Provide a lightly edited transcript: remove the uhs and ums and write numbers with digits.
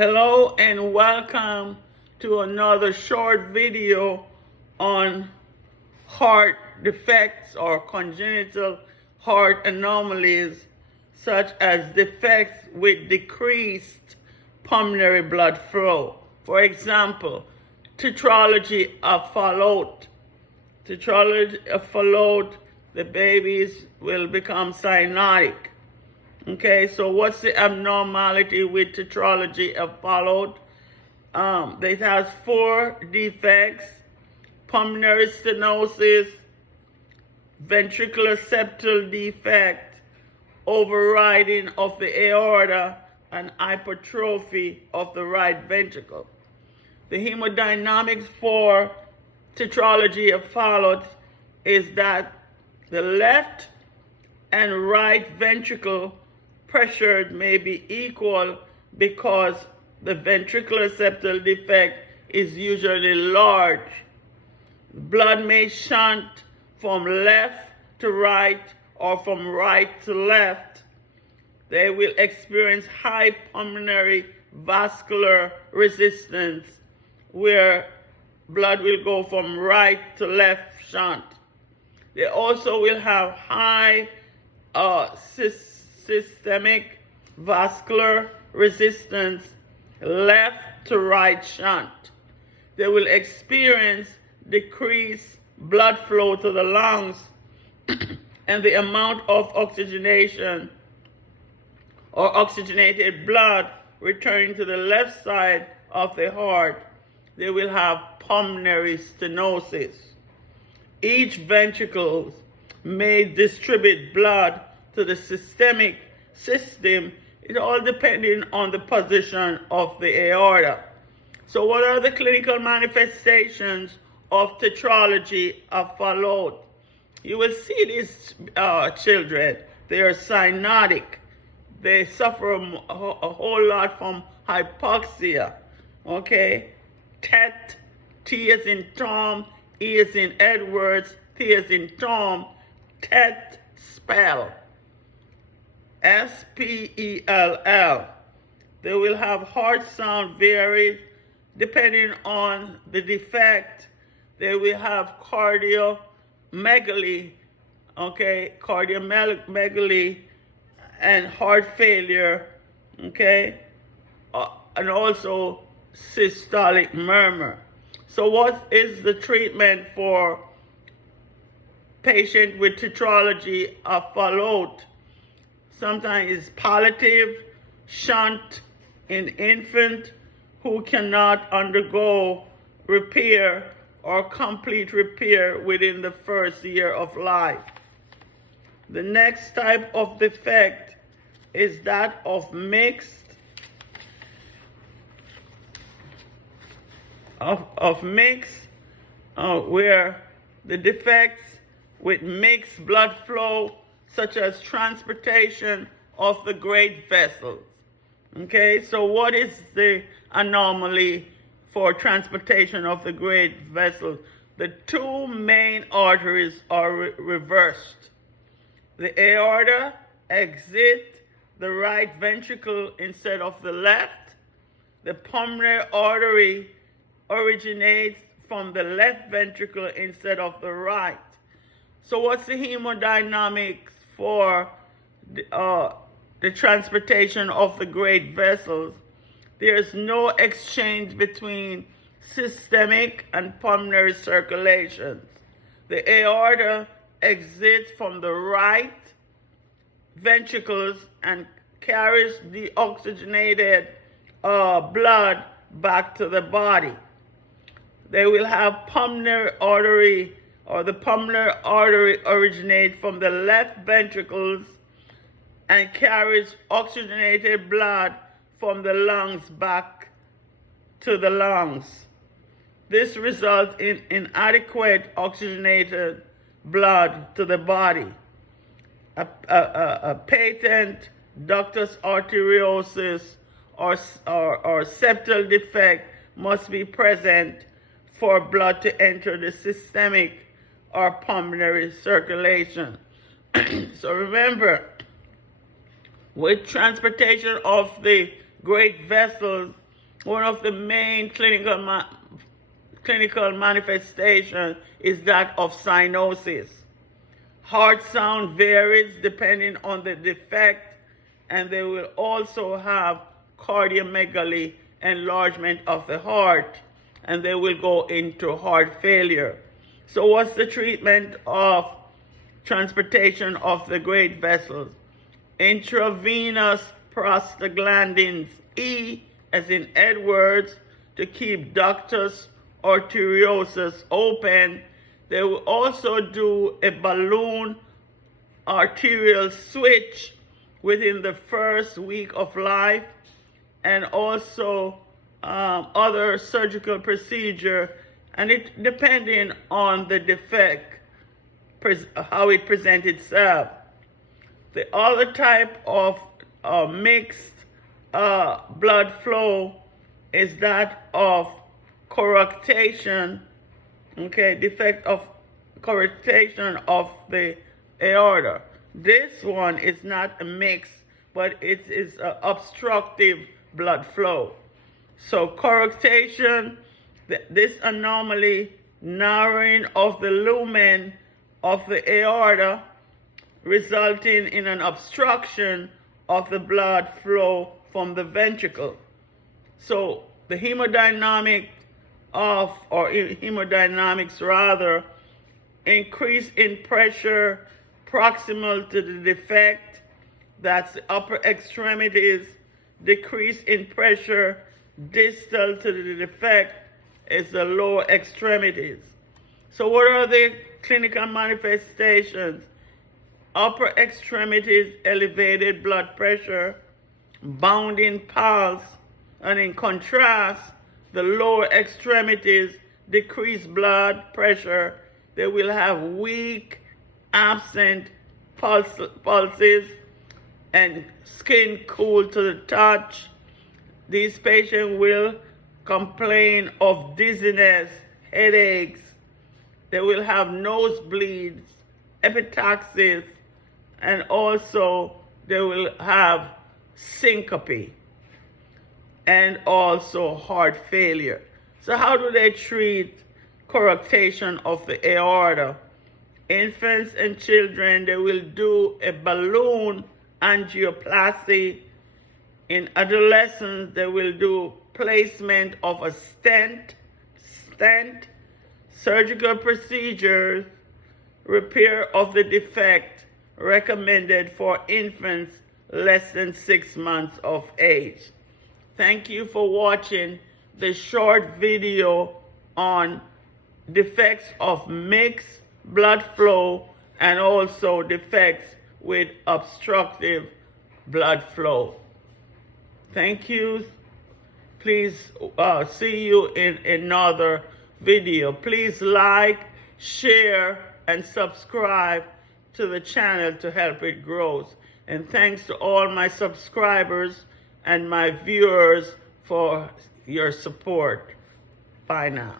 Hello and welcome to another short video on heart defects or congenital heart anomalies, such as defects with decreased pulmonary blood flow. For example, tetralogy of Fallot. Tetralogy of Fallot, the babies will become cyanotic. Okay, so what's the abnormality with tetralogy of Fallot? It has 4 defects: pulmonary stenosis, ventricular septal defect, overriding of the aorta, and hypertrophy of the right ventricle. The hemodynamics for tetralogy of Fallot is that the left and right ventricle pressure may be equal because the ventricular septal defect is usually large. Blood may shunt from left to right or from right to left. They will experience high pulmonary vascular resistance, where blood will go from right to left shunt. They also will have high systemic vascular resistance, left to right shunt. They will experience decreased blood flow to the lungs and the amount of oxygenation or oxygenated blood returning to the left side of the heart. They will have pulmonary stenosis. Each ventricle may distribute blood to the systemic system, it all depending on the position of the aorta. So what are the clinical manifestations of tetralogy of Fallot? You will see these children. They are cyanotic. They suffer a whole lot from hypoxia. Okay? TET, T as in Tom, E as in Edwards, T as in Tom, TET spell. S-P-E-L-L. They will have heart sound vary depending on the defect. They will have cardiomegaly, okay, cardiomegaly and heart failure, okay, and also systolic murmur. So what is the treatment for patient with tetralogy of Fallot? Sometimes it's palliative, shunt in infant who cannot undergo repair or complete repair within the first year of life. The next type of defect is that of mixed where the defects with mixed blood flow, such as transportation of the great vessels. Okay, so what is the anomaly for transportation of the great vessels? The 2 main arteries are reversed. The aorta exits the right ventricle instead of the left. The pulmonary artery originates from the left ventricle instead of the right. So what's the hemodynamics for the transportation of the great vessels? There's no exchange between systemic and pulmonary circulations. The aorta exits from the right ventricles and carries the oxygenated blood back to the body. They will have pulmonary artery, or the pulmonary artery originates from the left ventricles and carries oxygenated blood from the lungs back to the lungs. This results in inadequate oxygenated blood to the body. A patent ductus arteriosus or septal defect must be present for blood to enter the systemic or pulmonary circulation. So remember, with transportation of the great vessels, one of the main clinical manifestations is that of cyanosis. Heart sound varies depending on the defect, and they will also have cardiomegaly, enlargement of the heart, and they will go into heart failure. So what's the treatment of transportation of the great vessels? Intravenous prostaglandins E, as in Edwards, to keep ductus arteriosus open. They will also do a balloon arterial switch within the first week of life, and also other surgical procedure, and it depending on the defect, how it presents itself. The other type of mixed blood flow is that of coarctation, okay, defect of coarctation of the aorta. This one is not a mix, but it is an obstructive blood flow. So coarctation, this anomaly, narrowing of the lumen of the aorta, resulting in an obstruction of the blood flow from the ventricle. So the hemodynamics rather, increase in pressure proximal to the defect, that's the upper extremities, decrease in pressure distal to the defect is the lower extremities. So what are the clinical manifestations? Upper extremities, elevated blood pressure, bounding pulse, and in contrast, the lower extremities, decreased blood pressure. They will have weak, absent pulses, and skin cool to the touch. These patients will complain of dizziness, headaches. They will have nosebleeds, epistaxis, and also they will have syncope and also heart failure. So how do they treat coarctation of the aorta? Infants and children, they will do a balloon angioplasty. In adolescents, they will do placement of a stent, surgical procedures, repair of the defect recommended for infants less than 6 months of age. Thank you for watching the short video on defects of mixed blood flow and also defects with obstructive blood flow. Thank you. Please see you in another video. Please like, share, and subscribe to the channel to help it grow. And thanks to all my subscribers and my viewers for your support. Bye now.